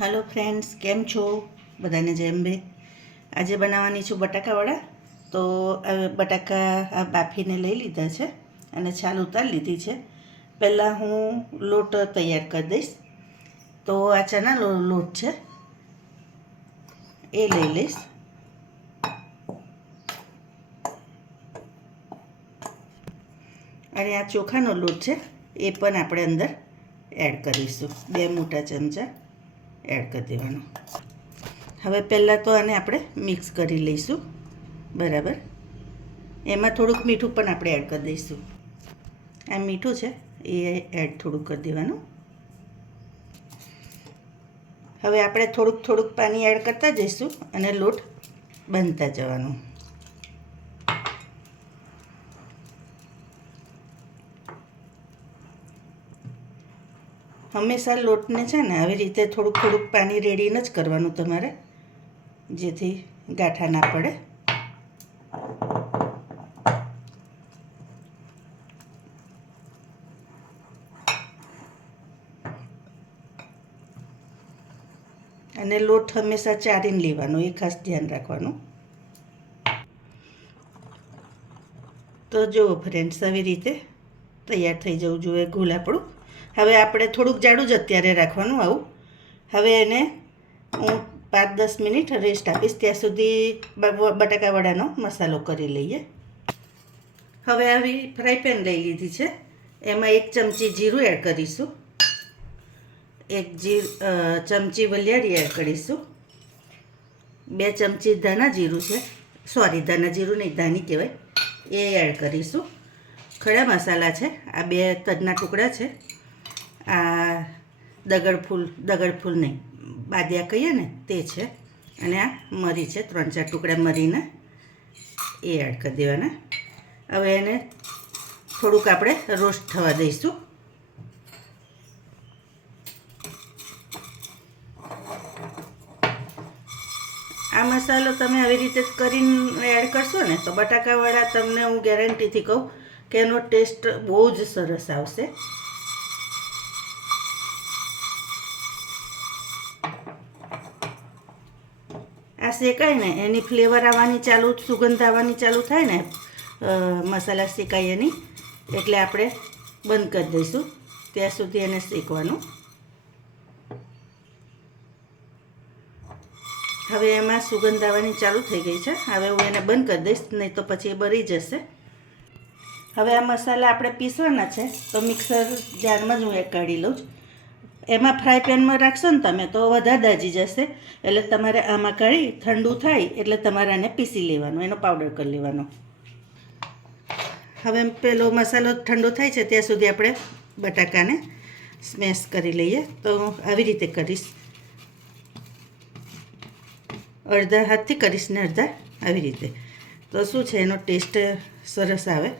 Hello friends કેમ છો? બધાને જેમ બે આજે બનાવવાની છું બટાકાવડા તો બટાકા આ બાફીને લઈ લીધા છે અને છાલ ઉતારી લીધી છે. પહેલાં હું લોટ તૈયાર કરી દઈશ. તો આ ચના લોટ છે. એ લઈ લઈશ. અને આ ચોખાનો લોટ છે, એ પણ આપણે અંદર એડ કરીશું. બે મોટા ચમચા. એડ કરી દેવાનું. હવે પહેલાં તો આને આપણે મિક્સ કરી લઈશું. બરાબર? એમાં થોડુંક મીઠું પણ આપણે એડ કરી દઈશું. આ મીઠું છે, એ એડ થોડુંક કરી દેવાનું. હવે આપણે થોડુંક થોડુંક પાણી એડ કરતા જઈશું અને લોટ બાંધતા જવાનું. હંમેશા લોટને છે ને આવી રીતે થોડુંક થોડુંક પાણી રેડીને જ કરવાનું તમારે, જેથી ગાંઠા ના પડે. અને લોટ હંમેશા ચારીને લેવાનો, એ ખાસ ધ્યાન રાખવાનું. તો જુઓ ફ્રેન્ડ્સ આવી રીતે તૈયાર થઈ જવું જોઈએ આપણું. હવે આપણે થોડુંક જાડું જ અત્યારે રાખવાનું આવું. હવે એને હું પાંચ દસ મિનિટ રેસ્ટ આપીશ. ત્યાં સુધી બટાકાવડાનો મસાલો કરી લઈએ. હવે આવી ફ્રાય પેન લઈ લીધી છે. એમાં એક ચમચી જીરું એડ કરીશું. એક જીર ચમચી વલિયારી એડ કરીશું. બે ચમચી ધાણા જીરું છે. સોરી ધાણા જીરું નહીં ધાની કહેવાય. એ એડ કરીશું. ખડા મસાલા છે. આ બે તજના ટુકડા છે. આ દગડ ફૂલ દગડ નહીં બાદિયા કહીએ ને, તે છે. અને આ મરી છે, ત્રણ ચાર ટુકડા મરીના એ એડ કરી દેવાના. હવે એને થોડુંક આપણે રોસ્ટ થવા દઈશું. આ મસાલો તમે આવી રીતે જ કરીને એડ કરશો ને, તો બટાકાવાળા તમને હું ગેરંટીથી કહું કે એનો ટેસ્ટ બહુ જ સરસ આવશે. આ શેકાય ને, એની ફ્લેવર આવવાની ચાલુ, સુગંધ આવવાની ચાલુ થાય ને મસાલા શેકાય એની એટલે આપણે બંધ કરી દઈશું. ત્યાં સુધી એને શેકવાનું. હવે એમાં સુગંધ આવવાની ચાલુ થઈ ગઈ છે. હવે હું એને બંધ કરી દઈશ, નહીં તો પછી એ બળી જશે. હવે આ મસાલા આપણે પીસવાના છે, તો મિક્સર જારમાં જ હું એક કાઢી લઉં છું. એમાં ફ્રાય પેનમાં રાખશો ને તમે તો વધારે દાજી જશે. એટલે તમારે આમાં કાઢી ઠંડુ થાય એટલે તમારે આને પીસી લેવાનો, એનો પાવડર કરી લેવાનો. હવે પેલો મસાલો ઠંડો થાય છે ત્યાં સુધી આપણે બટાકાને સ્મેશ કરી લઈએ. તો આવી રીતે કરીશ. અડધા હાથથી કરીશ ને અડધા, આવી રીતે. તો શું છે, એનો ટેસ્ટ સરસ આવે.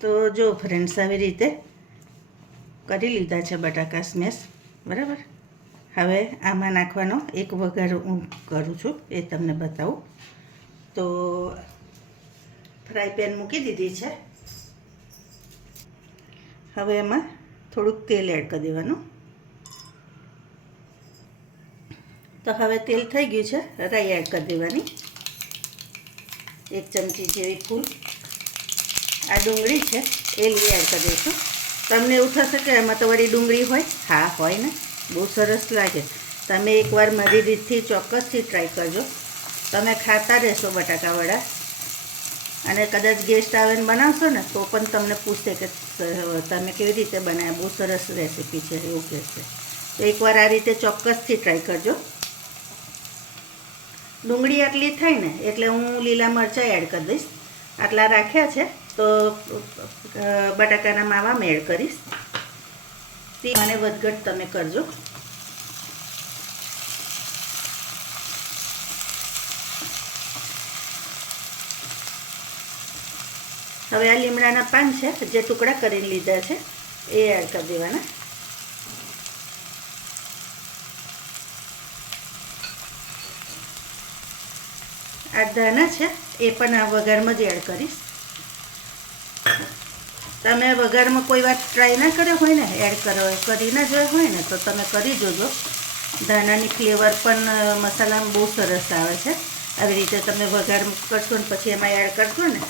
તો જો ફ્રેન્ડ્સ આવી રીતે કરી લીધા છે બટાકા સ્મેશ બરાબર? હવે આમાં નાખવાનો એક વઘાર હું કરું છું, એ તમને બતાવું. તો ફ્રાય પેન મૂકી દીધી છે. હવે એમાં થોડુંક તેલ એડ કરી દેવાનું. તો હવે તેલ થઈ ગયું છે, રાઈ એડ કરી દેવાની. એક ચમચી જેવી ફૂલ. આ ડુંગળી છે, એ લઈ એડ કરી દઈશું તમને એવું થશે કે એમાં તો વળી ડુંગળી હોય? હા, હોય ને. બહુ સરસ લાગે. તમે એકવાર મારી રીતથી ચોક્કસથી ટ્રાય કરજો. તમે ખાતા રહેશો બટાકાવડા અને કદાચ ગેસ્ટ આવીને બનાવશો ને, તો પણ તમને પૂછશે કે તમે કેવી રીતે બનાવ્યા? બહુ સરસ રેસીપી છે, એવું કહેશે. તો એકવાર આ રીતે ચોક્કસથી ટ્રાય કરજો. ડુંગળી આટલી થાય ને, એટલે હું લીલા મરચાં એડ કરી દઈશ. આટલા રાખ્યા છે. તો બટાકાના માવા એડ કરીશ. મને વધઘટ તમે કરજો. હવે આ લીમડાના પાન છે, જે ટુકડા કરીને લીધા છે, એ એડ કરી દેવાના. આ ધાના છે, એ પણ આ વઘારમાં જ એડ કરીશ. તમે વઘારમાં કોઈ વાર ટ્રાય ના કર્યો હોય ને એડ કર્યો કરી ના જોયા હોય ને, તો તમે કરી જોજો. ધાણાની ફ્લેવર પણ મસાલામાં બહુ સરસ આવે છે. આવી રીતે તમે વઘાર કરશો ને, પછી એમાં એડ કરશો ને,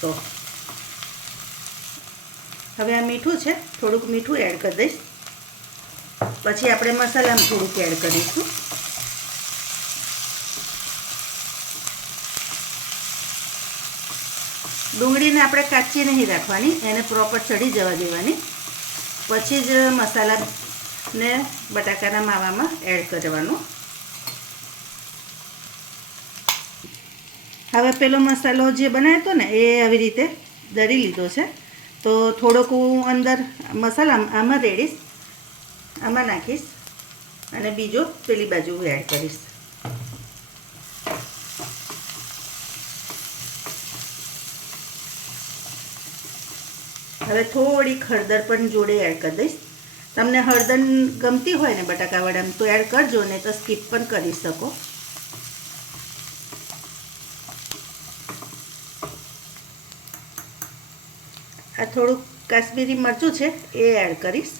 તો. હવે આ મીઠું છે, થોડુંક મીઠું એડ કરી દઈશ. પછી આપણે મસાલામાં થોડુંક એડ કરીશું. ડુંગળીને આપણે કાચી નહીં રાખવાની, એને પ્રોપર ચડી જવા દેવાની. પછી જ મસાલાને બટાકાના માવામાં એડ કરવાનું. હવે પેલો મસાલો જે બનાવ્યો હતો ને, એ આવી રીતે દળી લીધો છે. તો થોડોક હું અંદર મસાલા આમાં રેડીશ, આમાં નાખીશ અને બીજો પેલી બાજુ એડ કરીશ. હવે થોડીક હળદર પણ જોડે એડ કરી દઈશ. તમને હળદર ગમતી હોય ને બટાકા વડામાં તો એડ કરજો ને તો સ્કીપ પણ કરી શકો. આ થોડુંક કાશ્મીરી મરચું છે, એ એડ કરીશ.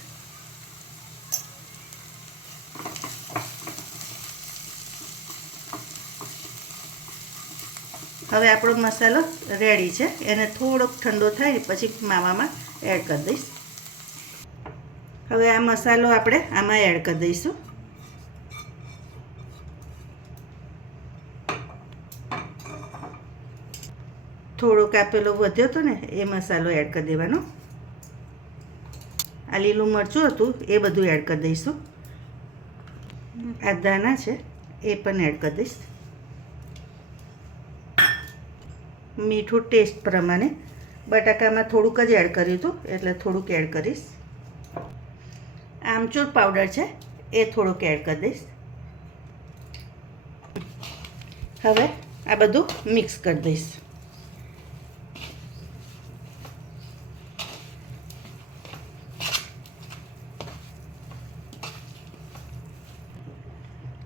હવે આપણો મસાલો રેડી છે. એને થોડોક ઠંડો થાય પછી માવામાં એડ કરી દઈશ. હવે આ મસાલો આપણે આમાં એડ કરી દઈશું. થોડોક આપેલો વધ્યો હતો ને, એ મસાલો એડ કરી દેવાનો. આ લીલું મરચું હતું, એ બધું એડ કરી દઈશું. આ દાણા છે, એ પણ એડ કરી દઈશ. મીઠું ટેસ્ટ પ્રમાણે. બટાકામાં થોડુંક જ એડ કર્યું હતું, એટલે થોડુંક એડ કરીશ. આમચૂર પાવડર છે, એ થોડુંક એડ કરી દઈશ. હવે આ બધું મિક્સ કરી દઈશ.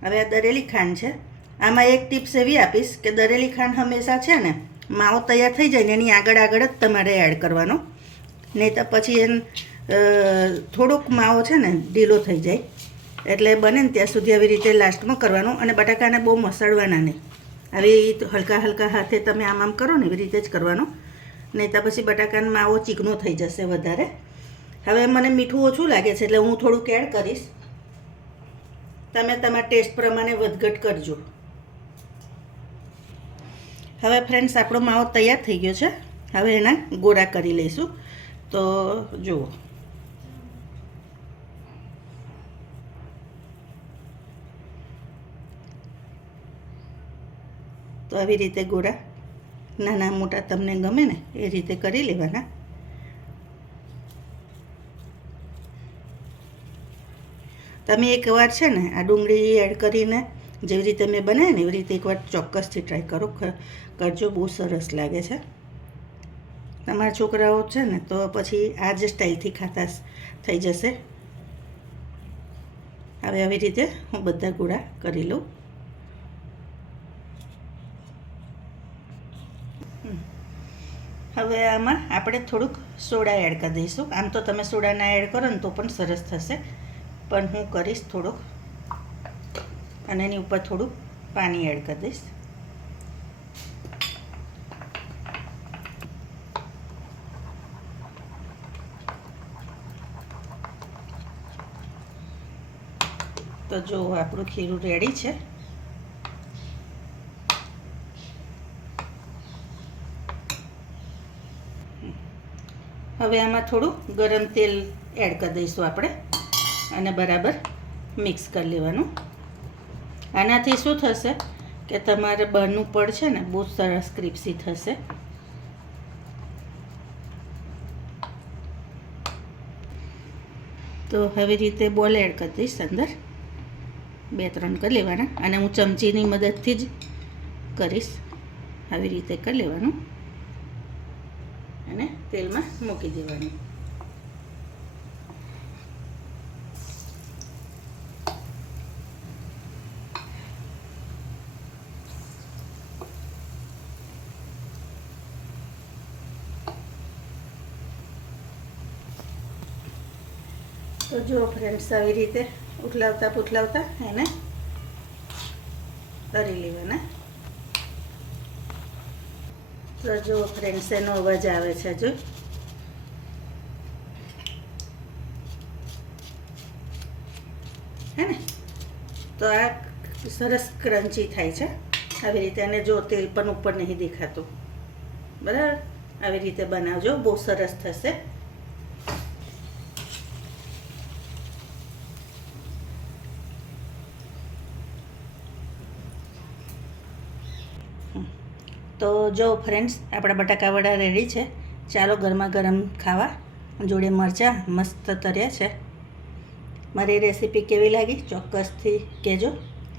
હવે આ દરેલી ખાંડ છે. આમાં એક ટિપ્સ એવી આપીશ કે દરેલી ખાંડ હંમેશા છે ને માવો તૈયાર થઈ જાય ને એની આગળ આગળ જ તમારે એડ કરવાનો. નહીં તો પછી એને થોડોક માવો છે ને, ઢીલો થઈ જાય. એટલે બને ને ત્યાં સુધી આવી રીતે લાસ્ટમાં કરવાનું અને બટાકાને બહુ મસળવાના નહીં. આવી હલકા હલકા હાથે તમે આમ આમ કરો ને એવી રીતે જ કરવાનું. નહીં તો પછી બટાકાનો માવો ચીકણો થઈ જશે વધારે. હવે મને મીઠું ઓછું લાગે છે એટલે હું થોડુંક એડ કરીશ. તમે તમારા ટેસ્ટ પ્રમાણે વધઘટ કરજો. હવે ફ્રેન્ડ્સ આપણો માવો તૈયાર થઈ ગયો છે. હવે એના ગોળા કરી લઈશું. તો જુઓ. તો આવી રીતે ગોળા નાના મોટા તમને ગમે ને, એ રીતે કરી લેવાના. તમે એકવાર છે ને, આ ડુંગળી એડ કરીને જેવી રીતે મેં બનાવી ને, એવી રીતે એકવાર ચોક્કસથી ટ્રાય કરો. કરજો, બહુ સરસ લાગે છે. તમારા છોકરાઓ છે ને, તો પછી આ જ સ્ટાઇલથી ખાતા થઈ જશે. હવે આવી રીતે હું બધા ગોળા કરી લઉં. હવે આમાં આપણે થોડુંક સોડા એડ કરી દઈશું. આમ તો તમે સોડા ના એડ કરો ને, તો પણ સરસ થશે. પણ હું કરીશ થોડુંક અને એની ઉપર થોડુંક પાણી એડ કરી દઈશ. તો જો આપણું ખીરું રેડી છે. હવે આમાં થોડું ગરમ તેલ એડ કરી દઈશું આપણે અને બરાબર મિક્સ કરી લેવાનું. આનાથી શું થશે કે તમારે બહારનું પડશે ને, બહુ સરસ ક્રિપ્સી થશે. તો હવે રીતે બોલ એડ કરી દઈશ અંદર. બે ત્રણ કરી લેવાના. અને હું ચમચીની મદદથી જ કરીશ. આવી રીતે કરી લેવાનું. અને તેલમાં મૂકી દેવાનું. તો જો ફ્રેન્ડ્સ આવી રીતે ઉથલાવતા પુથલાવતા એને કરી લેવાના. તો જો ફ્રેન્ડ્સ એનો અવાજ આવે છે જો હે ને? તો આ સરસ ક્રન્ચી થાય છે. આવી રીતે અને જો તેલ પણ ઉપર નહીં દેખાતું. બરાબર? આવી રીતે બનાવજો. બહુ સરસ થશે. તો જો ફ્રેન્ડ્સ આપણા બટાકા વડા રેડી છે. ચાલો ગરમા ગરમ ખાવા. જોડે મરચાં મસ્ત તર્યા છે. મારી રેસીપી કેવી લાગી? ચોક્કસથી કહેજો.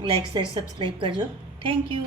લાઇક શેર સબસ્ક્રાઈબ કરજો. Thank you